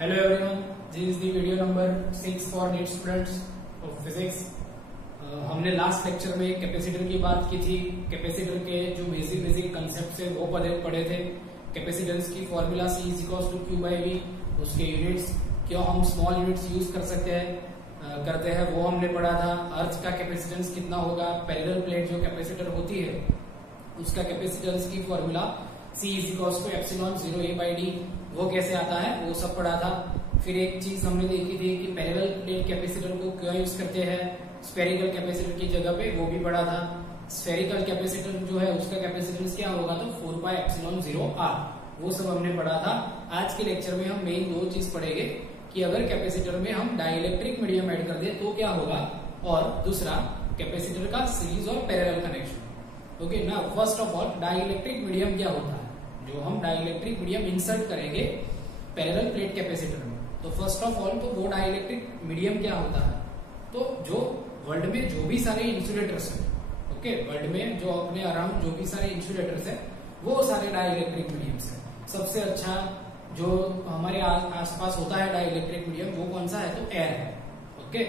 Hello everyone, this is the video number 6 for NEET students of physics. हमने last lecture में capacitor की बात की थी। कैपेसिटर के जो बेसिक कंसेप्ट है वो पढ़े थे। कैपेसिटेंस की formula C equals to Q by V, उसके यूनिट्स क्यों हम स्मॉल यूनिट्स यूज करते हैं वो हमने पढ़ा था। अर्थ का कैपेसिटेंस कितना होगा, पैरेलल प्लेट जो कैपेसिटर होती है उसका कैपेसिटेंस की formula C equals to epsilon 0 A by D, वो कैसे आता है वो सब पढ़ा था। फिर एक चीज हमने देखी थी कि पैरेलल प्लेट कैपेसिटर को क्यों यूज करते हैं स्फेरिकल कैपेसिटर की जगह पे, वो भी पढ़ा था। स्फेरिकल कैपेसिटर जो है उसका कैपेसिटेंस क्या होगा तो 4 पाई एप्सिलॉन 0 R, वो सब हमने पढ़ा था। आज के लेक्चर में हम मेन दो चीज पढ़ेंगे कि अगर कैपेसिटर में हम डाइलेक्ट्रिक मीडियम ऐड कर दे तो क्या होगा, और दूसरा कैपेसिटर का सीरीज और पैरेलल कनेक्शन। ओके ना, first of all dielectric medium क्या होता है, जो हम डाइलेक्ट्रिक मीडियम इंसर्ट करेंगे पैरेलल प्लेट कैपेसिटर में, तो फर्स्ट ऑफ ऑल तो वो डाइलेक्ट्रिक मीडियम क्या होता है, तो जो वर्ल्ड में जो भी सारे इंसुलेटर्स है, ओके, वर्ल्ड में जो अपने अराउंड जो भी सारे इंसुलेटर्स है वो सारे डाइलेक्ट्रिक मीडियम्स है। सबसे अच्छा जो हमारे आसपास होता है डाइलेक्ट्रिक मीडियम वो कौन सा है तो एयर है। ओके,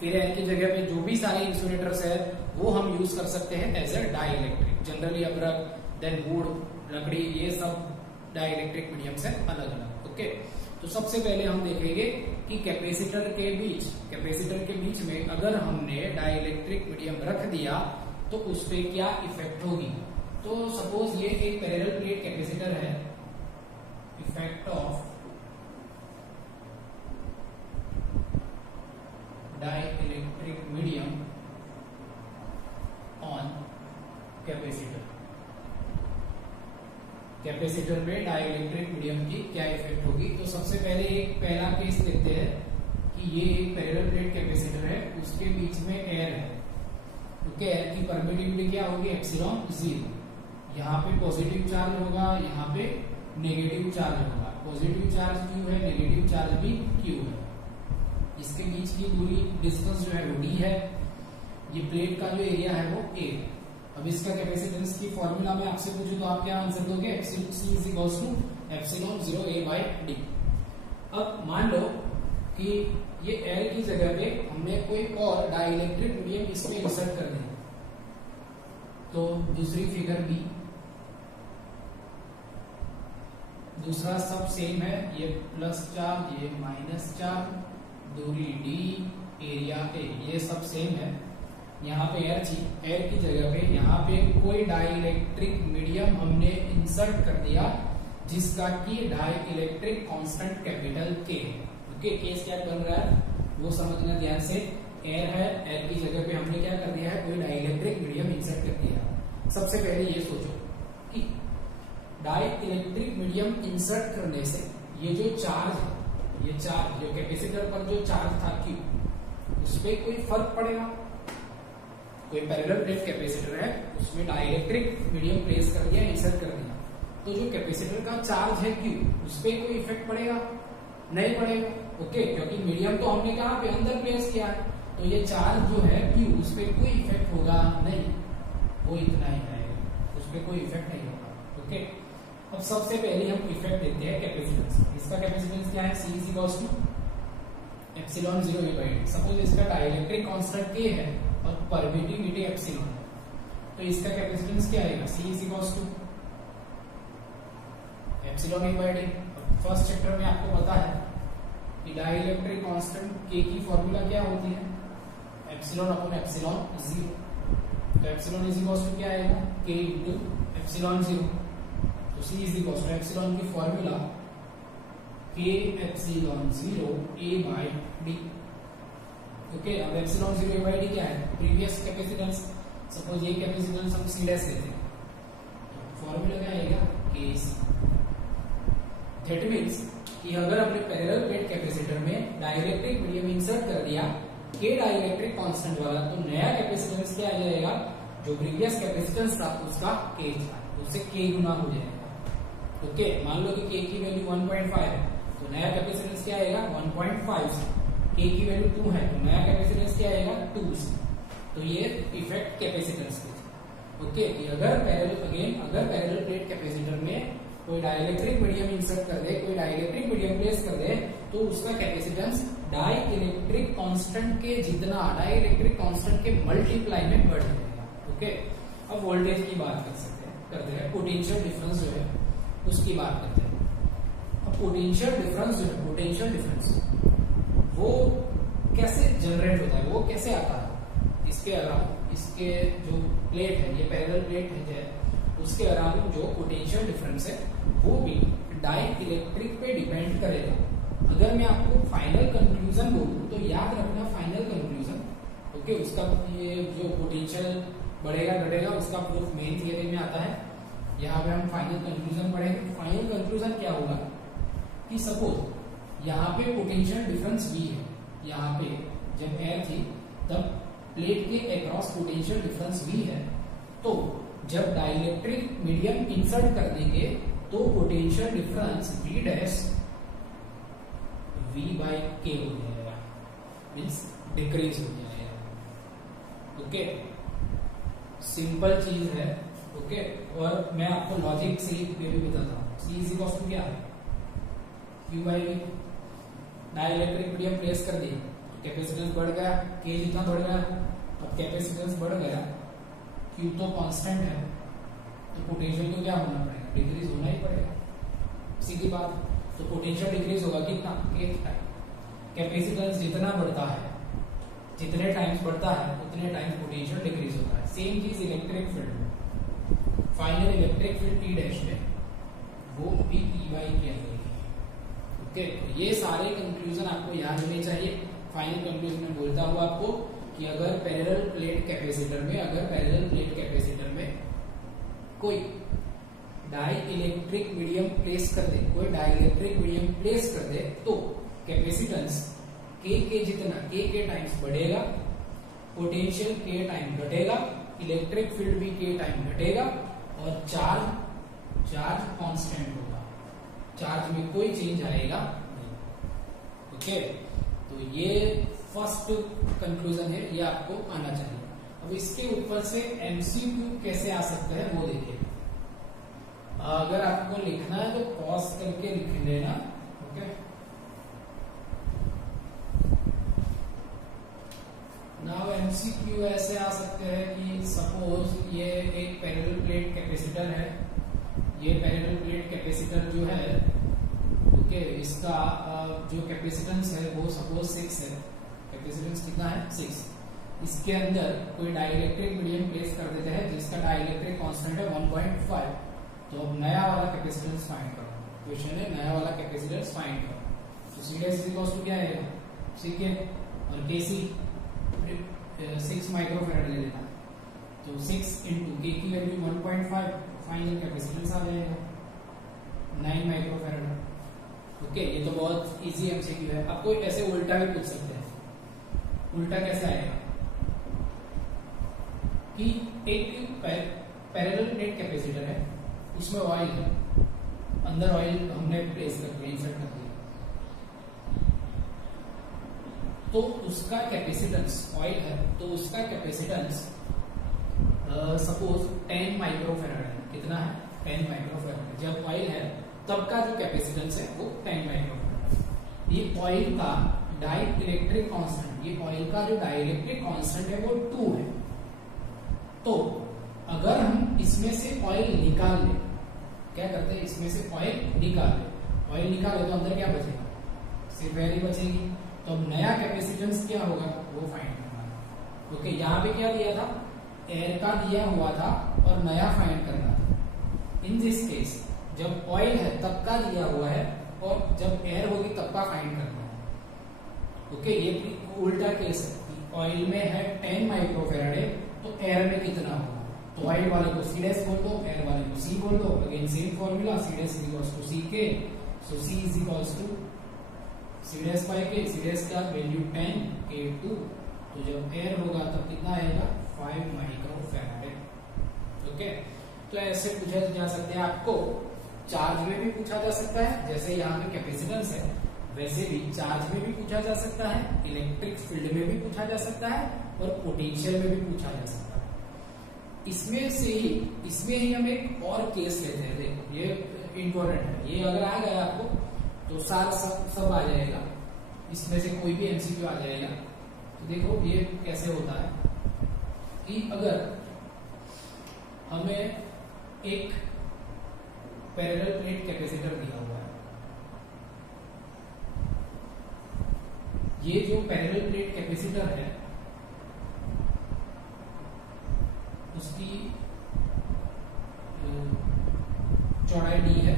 फिर एयर की जगह पे जो भी सारे इंसुलेटर्स है वो हम यूज कर सकते हैं एज ए डाइलेक्ट्रिक। जनरली अब्रक, देन वुड, लकड़ी, ये सब डाइलेक्ट्रिक मीडियम्स है अलग अलग। ओके, तो सबसे पहले हम देखेंगे कि कैपेसिटर के बीच में अगर हमने डाइलेक्ट्रिक मीडियम रख दिया तो उस पे क्या इफेक्ट होगी। तो सपोज ये एक पैरेलल प्लेट कैपेसिटर है, effect of dielectric medium on capacitor. Capacitor में डाइलेक्ट्रिक मीडियम की क्या इफेक्ट होगी। तो सबसे पहले एक पहला केस देखते हैं कि ये एक पैरेलल प्लेट कैपेसिटर है, उसके बीच में एयर है। ओके, एयर की परमिटिविटी क्या होगी एप्सिलॉन 0। यहाँ पे पॉजिटिव चार्ज होगा, यहाँ पे नेगेटिव चार्ज होगा। पॉजिटिव चार्ज Q है, नेगेटिव चार्ज भी Q है। इसके बीच की दूरी डिस्टेंस जो है वो D है। ये प्लेट का जो एरिया है वो A। अब इसका कैपेसिटेंस की फॉर्मूला में आपसे पूछूं तो आप क्या आंसर दोगे, C equals to epsilon 0 A by D। अब मान लो कि ये एयर की जगह पे हमने कोई और डाइलेक्ट्रिक मीडियम इसमें इंसर्ट कर दिया, तो दूसरी फिगर B, दूसरा सब सेम है, ये प्लस चार्ज, ये माइनस चार्ज, दूरी D, एरिया A, ये सब सेम है। यहाँ पे एयर की जगह पे यहाँ पे कोई डाइलेक्ट्रिक मीडियम हमने इंसर्ट कर दिया जिसका कि डाइलेक्ट्रिक कांस्टेंट कैपिटल K है। ओके, केस क्या बन रहा है वो समझना ध्यान से। एयर है, एयर की जगह पे हमने क्या कर दिया है कोई डाइलेक्ट्रिक मीडियम इंसर्ट कर दिया। सबसे पहले ये सोचो कि डाइलेक्ट्रिक मीडियम इंसर्ट करने से ये जो चार्ज है, ये चार्ज जो कैपेसिटर पर जो चार्ज था Q, उस पर कोई फर्क पड़ेगा। कोई पैरेलल प्लेट कैपेसिटर है उसमें डाइलेक्ट्रिक मीडियम प्लेस कर दिया, इंसर्ट कर दिया, तो जो कैपेसिटर का चार्ज है Q, उस पर कोई इफेक्ट पड़ेगा नहीं पड़ेगा। ओके, क्योंकि मीडियम तो हमने कहाँ पे अंदर प्लेस किया है, तो ये चार्ज जो है Q, उस पर कोई इफेक्ट होगा नहीं, वो इतना ही रहेगा, उस पर कोई इफेक्ट नहीं होगा। ओके, अब सबसे पहले हम इफेक्ट देते हैं कैपेसिटेंस। इसका कैपेसिटेंस क्या है C equals to epsilon 0 A by D। Suppose इसका डाइलेक्ट्रिक कांस्टेंट K है और परमिटिविटी एप्सिलॉन है, तो इसका कैपेसिटेंस क्या आएगा C equals to epsilon A by D। First chapter में आपको पता है कि डाइलेक्ट्रिक कांस्टेंट K की फॉर्मूला क्या होती है एप्सिलॉन अपॉन एप्सिलॉन 0। तो एप्सिलॉन इज इक्वल्स टू क्या आएगा K इंटू एप्सिलॉन 0। तो C is equals to epsilon की formula K epsilon 0 A by D। Okay, अब एप्सिलॉन 0 A बाई D क्या है प्रीवियस कैपेसिटेंस। सपोज ये कैपेसिटेंस हम C डैश लेते हैं, फॉर्मूला क्या आएगा KC। दैट मीन्स कि अगर हमने पैरेलल प्लेट कैपेसिटर में डाइलेक्ट्रिक मीडियम इंसर्ट कर दिया K डाइलेक्ट्रिक कांस्टेंट वाला, तो नया कैपेसिटेंस क्या आ जाएगा, जो प्रीवियस कैपेसिटेंस था उसका K था, उससे K गुना हो जाएगा। ओके, मान लो कि K की वैल्यू 1.5 है, तो नया कैपेसिटेंस क्या आएगा 1.5 से। K की वैल्यू 2 है, तो नया कैपेसिटेंस क्या आएगा 2 से। तो ये इफेक्ट कैपेसिटेंस पे थे। ओके, अगर पैरेलल प्लेट कैपेसिटर में कोई डाइलेक्ट्रिक मीडियम इंसर्ट कर दे, कोई डाइलेक्ट्रिक मीडियम प्लेस कर दे, तो तो उसका कैपेसिटेंस डाई इलेक्ट्रिक कांस्टेंट के जितना, डाई इलेक्ट्रिक कांस्टेंट के मल्टीप्लाई में बढ़ जाएगा। ओके, अब वोल्टेज की बात करते हैं, पोटेंशियल डिफरेंस जो है उसकी बात करते हैं। अब पोटेंशियल डिफरेंस जो है, पोटेंशियल डिफरेंस वो कैसे जनरेट होता है, वो कैसे आता है? इसके अराउंड, इसके जो प्लेट है, ये पैरेलल प्लेट है, उसके अराउंड जो पोटेंशियल डिफरेंस है वो भी डाई इलेक्ट्रिक पे डिपेंड करेगा। अगर मैं आपको फाइनल कंक्लूजन बोलूं तो याद रखना फाइनल कंक्लूजन, ओके, उसका ये जो पोटेंशियल बढ़ेगा घटेगा उसका प्रूफ मेन थियरी में आता है। यहाँ पे हम फाइनल कंक्लूजन पढ़ेंगे। फाइनल कंक्लूजन क्या होगा कि सपोज यहाँ पे पोटेंशियल डिफरेंस V है, यहाँ पे जब एयर थी तब प्लेट के अक्रॉस पोटेंशियल डिफरेंस V है, तो जब डाइलेक्ट्रिक मीडियम इंसर्ट कर देंगे तो potential difference V dash V by K हो जाएगा, मीन्स डिक्रीज हो जाएगा। ओके, सिंपल चीज है। ओके, और मैं आपको लॉजिक से भी बताता हूँ। C इज इक्वल टू क्या है, Q by V। Dielectric medium place कर दिया, कैपेसिटेंस बढ़ गया, K जितना बढ़ गया, अब कैपेसिटेंस बढ़ गया, Q तो कांस्टेंट है, तो पोटेंशियल को क्या होना पड़ेगा, डिक्रीज होना ही पड़ेगा, सीधी बात। तो पोटेंशियल डिक्रीज होगा कितना, K टाइम। कैपेसिटेंस जितना बढ़ता है, जितने टाइम्स बढ़ता है उतने टाइम्स पोटेंशियल डिक्रीज होता है। सेम चीज इलेक्ट्रिक फील्ड में, final electric field E dash में वो भी E बाई K आएगी। ओके, तो ये सारे कंक्लूजन आपको याद होने चाहिए। फाइनल कंक्लूजन में बोलता हूँ आपको कि अगर पैरेलल प्लेट कैपेसिटर में, अगर पैरेलल प्लेट कैपेसिटर में कोई डाई इलेक्ट्रिक मीडियम प्लेस कर दे, कोई डाई इलेक्ट्रिक मीडियम प्लेस कर दे, तो कैपेसिटेंस K के जितना, K के टाइम्स बढ़ेगा, पोटेंशियल K टाइम घटेगा, इलेक्ट्रिक फील्ड भी K टाइम घटेगा, और चार्ज कांस्टेंट होगा, चार्ज में कोई चेंज आएगा नहीं। ओके, तो ये फर्स्ट कंक्लूजन है, ये आपको आना चाहिए। अब इसके ऊपर से MCQ कैसे आ सकता है वो देखिए। अगर आपको लिखना है तो पॉज करके लिख लेना। ओके, नाउ MCQ ऐसे आ सकते हैं कि सपोज ये एक पैरेलल प्लेट कैपेसिटर है, ये पैरेलल प्लेट कैपेसिटर जो है, ओके, इसका जो कैपेसिटेंस है वो सपोज 6 है। कैपेसिटेंस कितना है, 6। इसके अंदर कोई डाइलेक्ट्रिक मीडियम प्लेस कर देते हैं जिसका डाइलेक्ट्रिक कांस्टेंट है 1.5। तो अब नया वाला कैपेसिटेंस फाइंड करो, क्वेश्चन है नया वाला कैपेसिटेंस फाइंड करो। तो C डैश इक्वल टू क्या आएगा, CK, और KC 6 माइक्रोफैराड ले लेना। तो 6 इंटू K की वैल्यू 1.5, फाइनल कैपेसिटेंस आ जाएगा 9 माइक्रोफैराड। ओके, ये तो बहुत इजी MCQ है। आपको ऐसे उल्टा भी पूछ सकते हैं। उल्टा कैसे आएगा कि एक पैरेलल प्लेट कैपेसिटर है, उसमें ऑयल है, अंदर ऑयल हमने प्लेस कर दिया, इंसर्ट कर दिया, तो उसका कैपेसिटेंस, ऑयल है तो उसका कैपेसिटेंस सपोज 10 माइक्रोफैराड है। कितना है, 10 माइक्रोफैराड। जब ऑयल है तब का जो कैपेसिटेंस है वो 10 माइक्रोफैराड। ये ऑयल का डाई इलेक्ट्रिक कांस्टेंट, ये ऑयल का जो डाई इलेक्ट्रिक कांस्टेंट है वो 2 है। तो अगर हम इसमें से ऑयल निकाल लें, क्या करते हैं, इसमें से ऑयल निकाल लें, ऑयल निकाले तो अंदर क्या बचेगा, सिर्फ एयर ही बचेगी। तो अब नया कैपेसिटेंस क्या होगा वो फाइंड करना है। ओके, यहाँ पे क्या दिया था, एयर का दिया हुआ था और नया फाइंड करना था। इन दिस केस जब ऑयल है तब का दिया हुआ है और जब एयर होगी तब का फाइंड करना है। ओके, ये उल्टा केस है, ऑयल में है 10 माइक्रोफैराड है तो एयर में कितना होगा। तो ऑयल वाले को C डैश बोल दो, एयर वाले को C बोल दो। Again same formula, C dash equals to CK, so C is equals to C dash by K। C dash का वैल्यू 10, K 2, तो जब एयर होगा तब कितना आएगा 5 माइक्रोफैराड। ओके, तो ऐसे पूछा जा सकते हैं। आपको चार्ज में भी पूछा जा सकता है, जैसे यहाँ पे कैपेसिटेंस है वैसे भी चार्ज में भी पूछा जा सकता है, इलेक्ट्रिक फील्ड में भी पूछा जा सकता है और पोटेंशियल में भी पूछा जा सकता है। इसमें ही हम एक और केस लेते हैं। देखो ये इंपॉर्टेंट है, ये अगर आ गया आपको तो तो सार सब आ जाएगा, इसमें से कोई भी एमसीक्यू आ जाएगा। तो देखो ये कैसे होता है कि अगर हमें एक पैरेलल प्लेट कैपेसिटर दिया हुआ है, ये जो पैरेलल प्लेट कैपेसिटर है उसकी चौड़ाई डी है,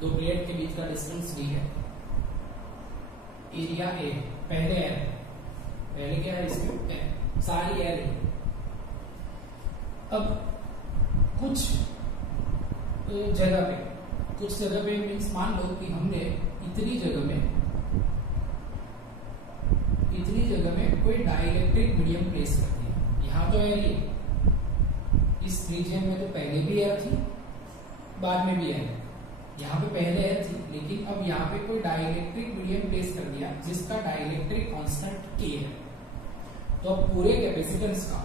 दो प्लेट के बीच का डिस्टेंस डी है, एरिया ए, पहले क्या है इसमें सारी एयर है। अब कुछ जगह पे मीन्स मान लो कि हमने इतनी जगह में कोई डाइलेक्ट्रिक मीडियम प्लेस कर दिया। यहाँ तो एयर है, इस रीजन में तो पहले भी एयर थी, बाद में भी एयर, यहाँ पे पहले एयर थी, लेकिन अब यहाँ पे कोई डाइलेक्ट्रिक मीडियम प्लेस कर दिया जिसका डाइलेक्ट्रिक कांस्टेंट K है। तो अब पूरे कैपेसिटेंस का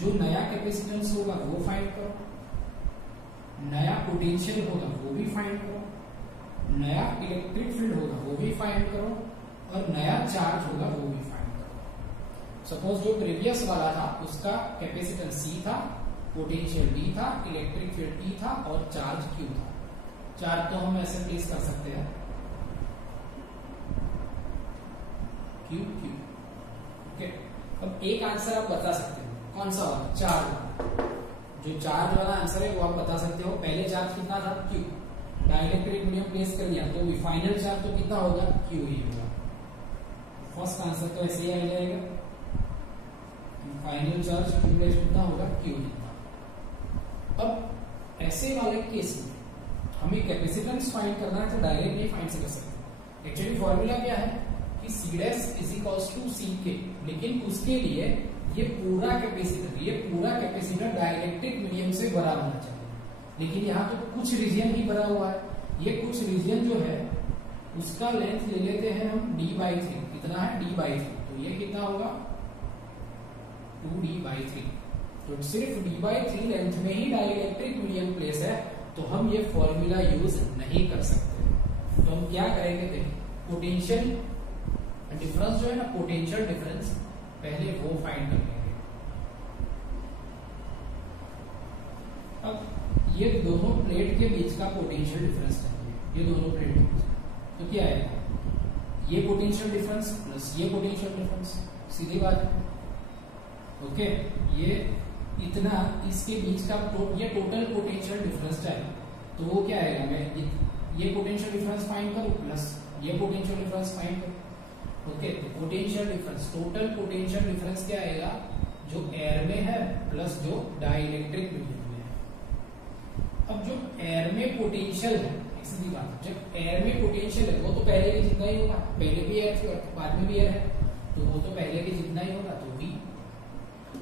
जो नया कैपेसिटेंस होगा वो फाइंड करो, नया पोटेंशियल होगा वो भी फाइंड करो, नया इलेक्ट्रिक फील्ड होगा वो भी फाइंड करो, और नया चार्ज होगा वो भी फाइंड करो। सपोज जो प्रीवियस वाला था उसका कैपेसिटेंस C था, पोटेंशियल D था, इलेक्ट्रिक फील्ड E था और चार्ज Q था। चार्ज तो हम ऐसे प्लेस कर सकते हैं Q Q। ओके, अब एक आंसर आप बता सकते हो, कौन सा वाला? चार्ज। जो चार्ज वाला आंसर है वो आप बता सकते हो। पहले चार्ज कितना था? Q, डाइलेक्ट्रिक मीडियम प्लेस कर दिया तो फाइनल चार्ज तो कितना होगा? Q ही होगा। फर्स्ट आंसर तो ऐसे ही आ जाएगा, फाइनल चार्ज कितना होगा? Q जितना। अब ऐसे वाले केस में हमें कैपेसिटेंस फाइंड करना है तो डायरेक्ट नहीं फाइंड कर सकते। एक्चुअली फॉर्मूला क्या है कि C' is equals to CK, लेकिन उसके लिए ये पूरा कैपेसिटर डाइलेक्ट्रिक मीडियम से भरा होना चाहिए, लेकिन यहाँ तो कुछ रीजन ही भरा हुआ है। ये कुछ रीजन जो है उसका लेंथ ले लेते हैं हम D/3। कितना है? D/3। तो ये कितना होगा? 2D/3। तो सिर्फ D/3 लेंथ में ही डाइलेक्ट्रिक मीडियम प्लेस है, तो हम ये फॉर्मूला यूज नहीं कर सकते। तो हम क्या करेंगे? देखिए, पोटेंशियल डिफरेंस जो है ना, पोटेंशियल डिफरेंस पहले वो फाइंड कर लेंगे। अब ये दोनों प्लेट के बीच का पोटेंशियल डिफरेंस चाहिए, ये दोनों प्लेट के बीच, तो क्या आएगा? ये पोटेंशियल डिफरेंस प्लस ये पोटेंशियल डिफरेंस, सीधी बात है। ओके, ये इतना इसके बीच का ये टोटल पोटेंशियल डिफरेंस चाहिए, तो वो क्या आएगा? मैं ये पोटेंशियल डिफरेंस फाइंड करूं प्लस ये पोटेंशियल डिफरेंस फाइंड करूं। ओके, तो potential difference, total potential difference क्या आएगा? जो एयर में है प्लस जो डाइलेक्ट्रिक मीडियम में है। अब जो एयर में पोटेंशियल है, सीधी बात, जब एयर में पोटेंशियल है वो तो पहले के जितना ही होगा, पहले भी एयर थी बाद में भी एयर है, तो वो तो पहले के जितना ही होगा, तो V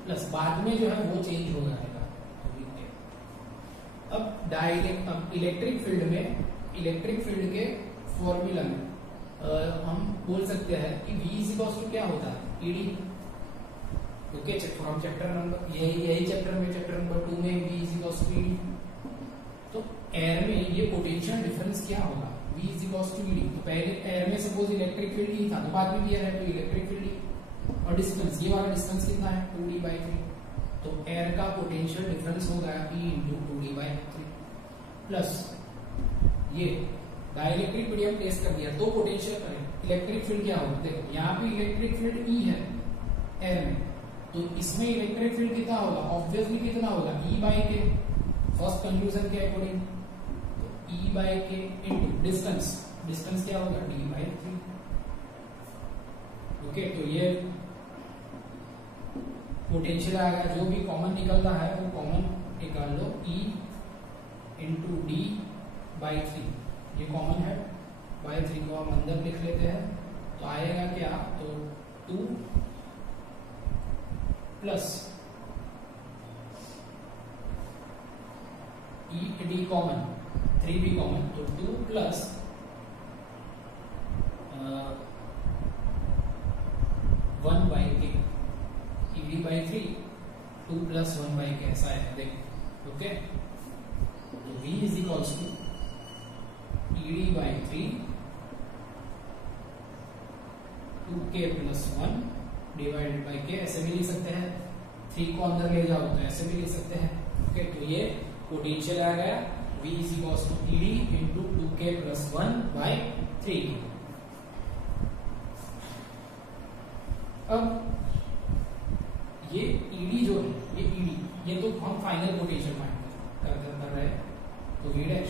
प्लस बाद में जो है वो चेंज हो जाएगा। अब इलेक्ट्रिक फील्ड के फॉर्मूला में हम बोल सकते हैं कि V इज इक्वल टू क्या होता है? ED। Okay, from chapter number यही चैप्टर नंबर 2 में V is equal to ED। तो एयर में ये पोटेंशियल डिफरेंस क्या होगा? V is equal to ED। तो पहले एयर में सपोज इलेक्ट्रिक फील्ड E था, तो बाद में भी एयर है तो इलेक्ट्रिक फील्ड E, और डिस्टेंस, ये वाला डिस्टेंस कितना है? 2D/3। तो एयर का पोटेंशियल डिफरेंस होगा E इंटू 2D/3 प्लस ये डाइलेक्ट्रिक मीडियम प्लेस कर दिया तो पोटेंशियल इलेक्ट्रिक फील्ड क्या होगा? देखो यहाँ पे इलेक्ट्रिक फील्ड E है एयर में, तो इसमें इलेक्ट्रिक फील्ड कितना होगा? ऑब्वियसली कितना होगा? E/k, फर्स्ट कंक्लूजन के अकॉर्डिंग, तो E/k इंटू डिस्टेंस क्या होगा? D/3। ओके, तो ये पोटेंशियल आएगा, जो भी कॉमन निकलता है वो कॉमन निकाल लो, E इंटू D/3, ये कॉमन है, by3 को हम अंदर लिख लेते हैं, तो आएगा क्या? तो 2 प्लस D कॉमन, 3 भी कॉमन, तो 2 प्लस वन बाई के, ED/3, 2 प्लस 1/k, ऐसा है, देखो। ओके, तो V is equals to ED/3 3 2k plus 1 divided by K, ऐसे भी लिख सकते हैं। 3 को अंदर ले जाओ तो ऐसे भी लिख सकते हैं। ओके, तो ये पोटेंशियल आ गया V is equals to ED into 2k plus 1 by 3। अब ये ईडी जो है, ये ईडी, ये तो हम फाइनल पोटेंशियल फाइंड कर रहे हैं। तो V डैश,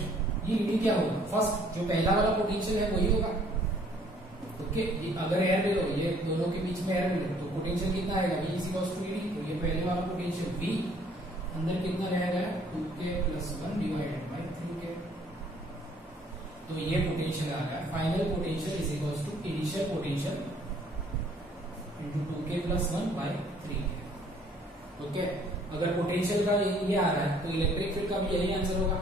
ये ईडी क्या होगा? फर्स्ट जो पहला वाला पोटेंशियल है वही होगा। ओके, अगर एयर ले लो, ये दोनों के बीच में एयर मिले तो पोटेंशियल कितना आएगा? V is equals to ED. तो ये पहले वाला पोटेंशियल V, अंदर कितना रहेगा? 2k plus 1 divided by 3k। तो ये पोटेंशियल आ गया। Final potential is equals to initial potential into 2k plus 1 by 3k। Okay, अगर पोटेंशियल का ये आ रहा है तो इलेक्ट्रिक फील्ड का भी यही आंसर होगा।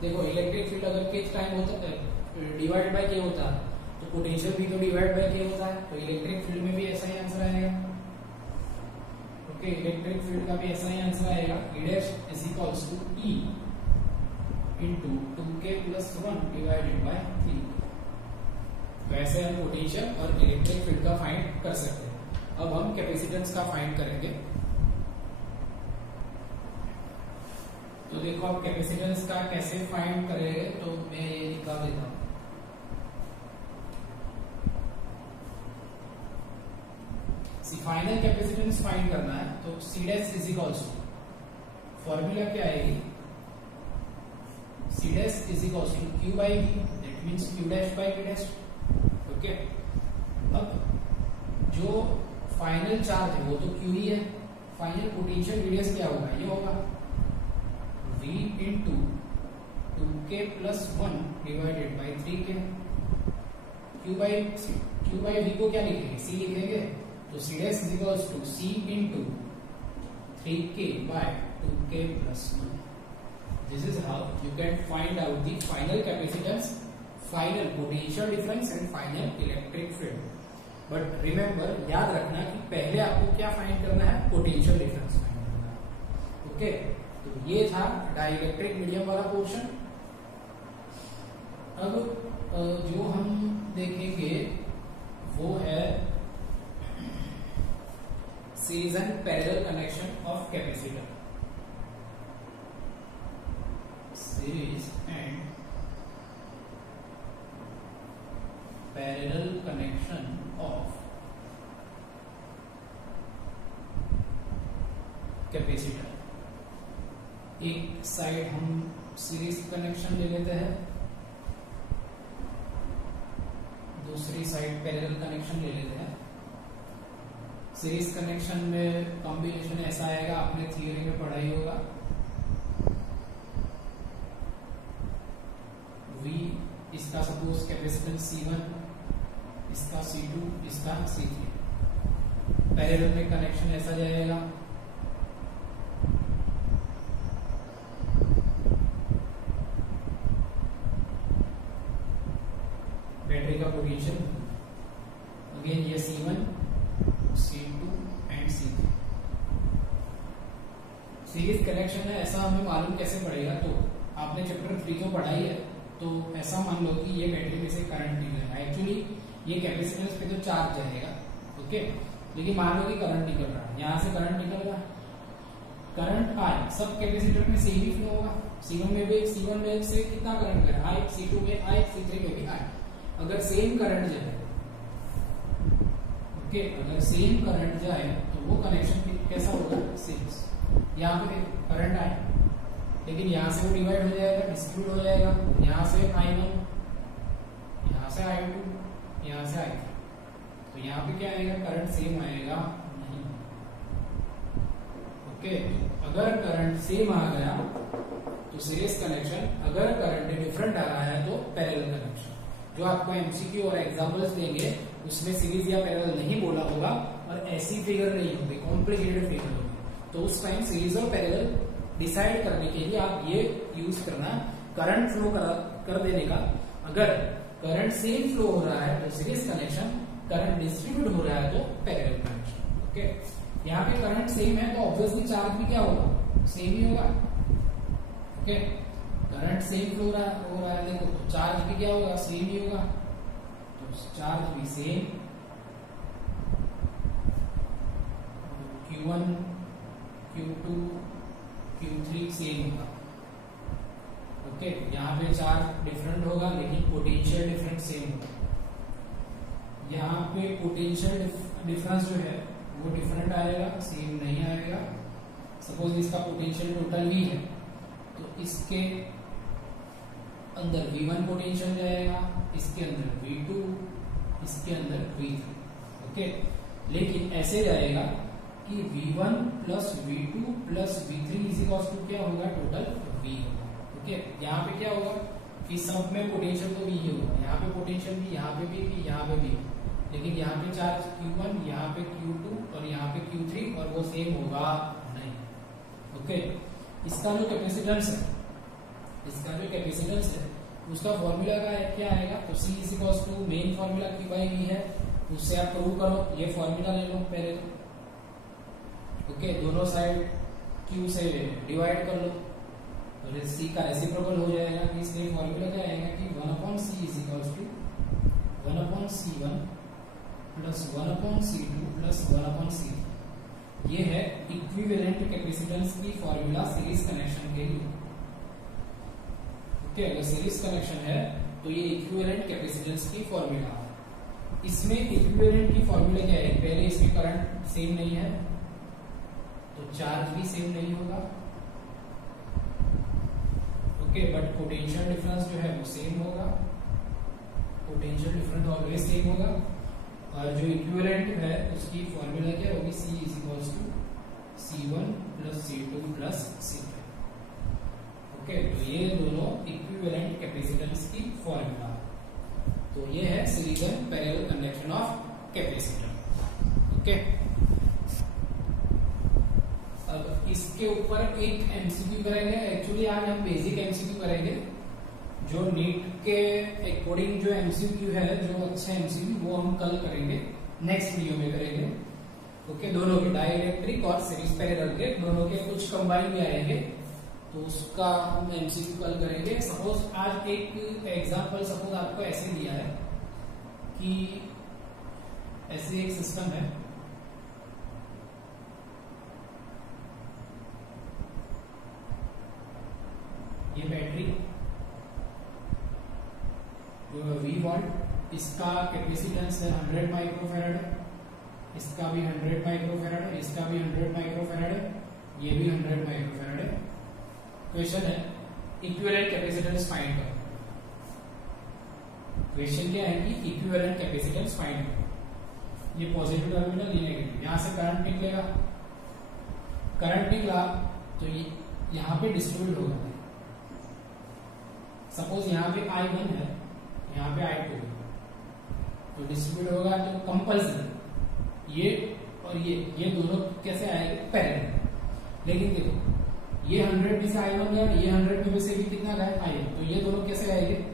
देखो, इलेक्ट्रिक फील्ड अगर किस टाइम होता है डिवाइड बाय के होता है तो पोटेंशियल भी तो डिवाइड बाय के होता है। तो इलेक्ट्रिक फील्ड में भी ऐसा ही आंसर आएगा। ओके, इलेक्ट्रिक फील्ड का भी ऐसा ही आंसर आएगा। E dash is equals to E into 2k plus 1 divided by 3। तो ऐसे हम पोटेंशियल और इलेक्ट्रिक फील्ड का फाइंड कर सकते हैं। अब हम कैपेसिटेंस का फाइंड करेंगे। तो देखो, आप कैपेसिटेंस का कैसे फाइंड करेंगे, तो मैं ये दिखा देता हूं। फाइनल कैपेसिटेंस फाइंड करना है तो C dash is equals to, formula क्या आएगी? C dash is equals to Q by V, that means Q dash by V dash. Okay, अब जो फाइनल चार्ज है वो तो Q ही है। फाइनल पोटेंशियल V डैश क्या होगा? ये होगा V into 2k plus 1 divided by 3k। Q by V को क्या लिखेंगे? C लिखेंगे। तो C dash is equals to C into 3k by 2k plus 1। This is how you can find out the final capacitance, final potential difference and final electric field. But remember, याद रखना कि पहले आपको क्या find करना है? Potential difference find करना है। ओके, तो ये था डाइलेक्ट्रिक मीडियम वाला पोर्शन। अब जो हम देखेंगे वो है series and parallel connection of capacitor. Series and parallel connection of capacitor. एक साइड हम सीरीज कनेक्शन ले लेते हैं, दूसरी साइड पैरेलल कनेक्शन ले लेते हैं। सीरीज कनेक्शन में कॉम्बिनेशन ऐसा आएगा, आपने थियरी में पढ़ाई होगा। V इसका सपोज कैपेसिटेंस C1, इसका C2, इसका C3। पैरेलल में कनेक्शन ऐसा जाएगा, बैटरी का पोटेंशियल अगेन ये C1, C2 and C3। Series connection है, ऐसा हमें मालूम कैसे पड़ेगा? तो आपने चैप्टर 3 को पढ़ाई है, तो ऐसा मान लो कि ये बैटरी में से करंट निकल रहा है। एक्चुअली ये कैपेसिटेंस पे तो चार्ज जाएगा। ओके, लेकिन मान लो कि करंट निकल रहा है, यहां से करंट निकल रहा है, करंट I सब कैपेसिटर में सेम ही फ्लो होगा। C1 में से कितना करंट है? I, C2 में I, C3 में भी I। अगर सेम करंट जाए, ओके, अगर सेम करंट जाए तो वो कनेक्शन कैसा होगा? सीरीज। यहाँ पे करंट आए, लेकिन यहाँ से वो डिवाइड हो जाएगा, डिस्ट्रीब्यूट हो जाएगा। यहाँ से I1, यहाँ से I2, यहाँ से I3। तो यहाँ पे क्या आएगा? करंट सेम आएगा नहीं। ओके, अगर करंट सेम आ गया तो सीरीज कनेक्शन, अगर करंट डिफरेंट आ रहा है तो पैरेलल कनेक्शन। जो आपको एमसीक्यू और एग्जाम्पल्स देंगे उसमें सीरीज या पैरेलल नहीं बोला होगा और ऐसी फिगर नहीं होगी, कॉम्प्लिकेटेड फिगर होगी। तो उस टाइम सीरीज और पैरेलल डिसाइड करने के लिए आप ये यूज करना, करंट फ्लो कर देने का। अगर करंट सेम फ्लो हो रहा है तो सीरीज कनेक्शन, करंट डिस्ट्रीब्यूट हो रहा है तो पैरेलल कनेक्शन। ओके, यहाँ पे करंट सेम है तो ऑब्वियसली चार्ज भी क्या होगा? सेम ही होगा। ओके, करंट सेम फ्लो हो रहा है, देखो तो चार्ज भी क्या होगा, सेम ही होगा, तो चार्ज भी same, Q1 Q2 Q3 same होगा। ओके, यहाँ पे चार्ज डिफरेंट होगा लेकिन पोटेंशियल डिफरेंस सेम होगा। यहाँ पे पोटेंशियल डिफरेंस जो है वो डिफरेंट आएगा, सेम नहीं आएगा। सपोज इसका पोटेंशियल टोटल V है तो इसके अंदर V1 पोटेंशियल जाएगा, इसके अंदर V2, इसके अंदर V3। ओके, लेकिन ऐसे जाएगा कि V1 plus V2 plus V3 is equal to क्या होगा, टोटल V होगा। ओके, यहाँ पे क्या होगा कि सब में पोटेंशियल तो V ही होगा, यहाँ पे पोटेंशियल भी, यहाँ पे भी, यहाँ पे भी, लेकिन यहाँ पे चार्ज Q1, यहाँ पे Q2 और यहाँ पे Q3 और वो सेम होगा नहीं। ओके, इसका जो कैपेसिटेंस है उसका फॉर्मूला का क्या आएगा, तो C is equal to main formula Q by V है, उससे आप प्रूव करो, ये फॉर्मूला ले लो पहले तो। ओके, दोनों साइड Q से डिवाइड कर लो तो C का रेसिप्रोकल हो जाएगा, इसलिए फॉर्मूला क्या आएगा कि 1/C is equal to 1/C1 plus 1/C2 plus 1/C3। ये है इक्विवेलेंट कैपेसिटेंस की फॉर्मूला सीरीज कनेक्शन के लिए। ओके, अगर सीरीज कनेक्शन है तो ये इक्विवेलेंट कैपेसिटेंस की फॉर्मूला है। इसमें इक्विवेलेंट की फॉर्मूला क्या है, पहले इसमें करंट सेम नहीं है तो चार्ज भी सेम नहीं होगा। ओके, बट पोटेंशियल डिफरेंस जो है वो सेम होगा, पोटेंशियल डिफरेंस ऑलवेज सेम होगा। और जो इक्विवेलेंट है उसकी फॉर्मूला क्या होगी, C is equal to C1 plus C2 plus C3। Okay, तो ये दोनों इक्विवेलेंट कैपेसिटेंस की फॉर्मूला। तो ये है series and parallel conduction of capacitor. Okay, अब इसके ऊपर एक एमसीक्यू करेंगे। एक्चुअली आज हम बेसिक एमसीक्यू करेंगे, जो नीट के अकॉर्डिंग जो एमसीक्यू है, जो अच्छे एमसीक्यू, वो हम कल करेंगे, नेक्स्ट वीडियो में करेंगे। ओके, दोनों के डाइलेक्ट्रिक और सीरीज पैरेलल के दोनों के कुछ कंबाइन में आएंगे, तो उसका हम एमसीक्यू कल करेंगे। सपोज आज एक एग्जांपल, सपोज आपको ऐसे दिया है कि ऐसे एक सिस्टम है, ये बैटरी V1, इसका कैपेसिटेंस है 100 माइक्रोफैराड है, इसका भी 100 माइक्रोफैराड है, इसका भी 100 माइक्रोफैराड है, ये भी 100 माइक्रोफैराड है। क्वेश्चन है इक्विवेलेंट कैपेसिटेंस फाइंड करो। क्वेश्चन क्या है कि इक्विवेलेंट कैपेसिटेंस फाइंड करो। ये पॉजिटिव टर्मिनल, ये नेगेटिव, यहां से करंट निकलेगा, करंट निकला तो ये यहां पे डिस्ट्रीब्यूट होगा। सपोज यहाँ पे I1 है, यहाँ पे I2 है, तो डिस्ट्रीब्यूट होगा तो कंपल्सरी ये और ये दोनों कैसे आएंगे, पैरेलल। लेकिन देखो ये 100 में से I1 गया, ये 100 में से भी कितना गया, I1, तो ये दोनों कैसे आएंगे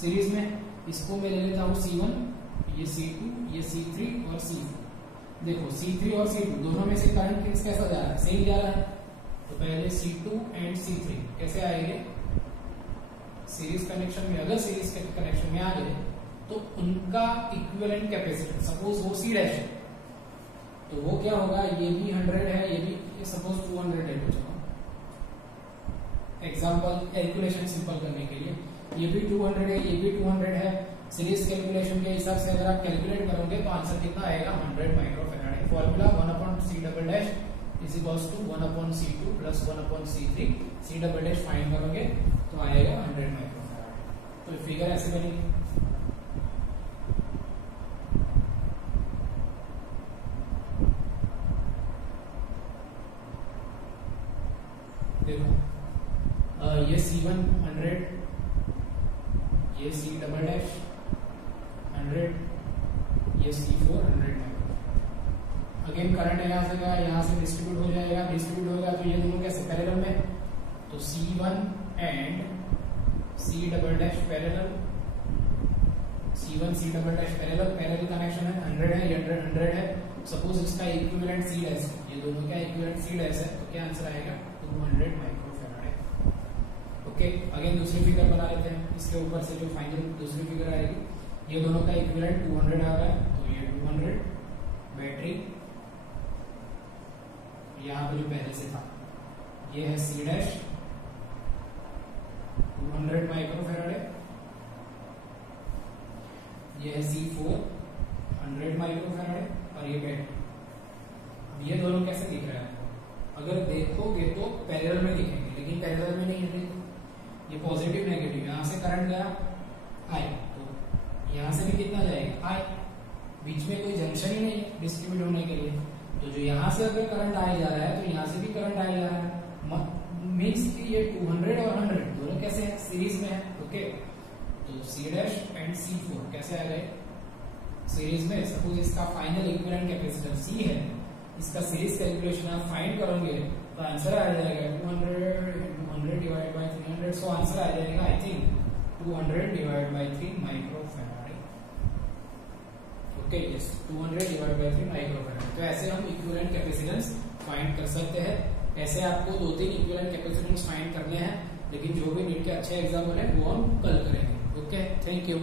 सीरीज में। इसको मैं ले लेता हूँ C1, ये C2, ये C3 और C4। देखो C3 और C2 दोनों में से करंट कैसा जा रहा है, सेम जा रहा है, तो पहले C2 एंड C3 कैसे आएंगे सीरीज कनेक्शन में। अगर सीरीज कनेक्शन में आ गए तो उनका इक्विवेलेंट कैपेसिटेंस, सपोज वो C डैश है तो वो क्या होगा, ये भी 100 है, ये भी सपोज 200 है कुछ, एग्जांपल कैलकुलेशन सिंपल करने के लिए, ये भी 200 है, ये भी 200 है। सीरीज कैलकुलेशन के हिसाब से अगर आप कैलकुलेट करोगे तो आंसर कितना आएगा, 100 माइक्रोफैराड है। Formula 1/C double dash is equals to 1/C2 plus 1/C3। C double dash find करोगे तो आएगा 100 माइक्रोफैराड। तो फिगर ऐसे बनेगी। देखो ये C1 100, ये C डबल डैश 100, ये C4 100 माइक्रोफैराड। अगेन करंट यहाँ से गया, यहाँ से डिस्ट्रीब्यूट हो जाएगा, डिस्ट्रीब्यूट होगा तो ये दोनों कैसे पैरेलल में, तो C1 and C double dash parallel, C1 C double dash parallel, parallel connection है, 100 है, ये 100 है। सपोज इसका इक्विवेलेंट C डैश है, ये दोनों का इक्विवेलेंट C डैश है, तो क्या आंसर आएगा, 200 माइक्रोफैराड है। ओके, ओके, अगेन दूसरी फिगर बना लेते हैं। इसके ऊपर से जो फाइनल दूसरी फिगर आएगी, ये दोनों का इक्विवेलेंट 200 आ रहा है, तो ये 200 बैटरी, यहाँ पे जो पहले से था ये है C डैश 200 माइक्रोफैराड है, ये है C4 100 माइक्रोफैराड है, और ये बैटरी। अब ये दोनों कैसे दिख रहे हैं आपको? अगर देखोगे तो पैरेलल में दिखेंगे, लेकिन पैरेलल में नहीं है। ये पॉजिटिव नेगेटिव, यहां से करंट गया I, तो यहां से भी कितना जाएगा I, बीच में कोई जंक्शन ही नहीं है डिस्ट्रीब्यूट होने के लिए। तो जो यहां से अगर करंट I जा रहा है तो यहां से भी करंट I जा रहा है, मीन्स कि ये 200 और 100 दोनों कैसे हैं? सीरीज में है। ओके, तो C डैश एंड C4 कैसे आ गए? सीरीज में। सपोज इसका फाइनल इक्विवेलेंट कैपेसिटेंस C है, इसका सीरीज कैलकुलेशन आप फाइंड करोगे तो आंसर आ जाएगा 200 डिवाइड बाय 300, सो आंसर आ जाएगा I think 200 divide by 3 microfarad. Okay, yes, 200 divide by 3 microfarad. तो ऐसे हम इक्विवेलेंट कैपेसिटेंस फाइंड कर सकते हैं। ऐसे आपको 2-3 इक्विवेलेंट कैपेसिटेंस फाइंड करने हैं, लेकिन जो भी नीट के अच्छे एग्जाम्पल है वो हम कल करेंगे। Okay, thank you.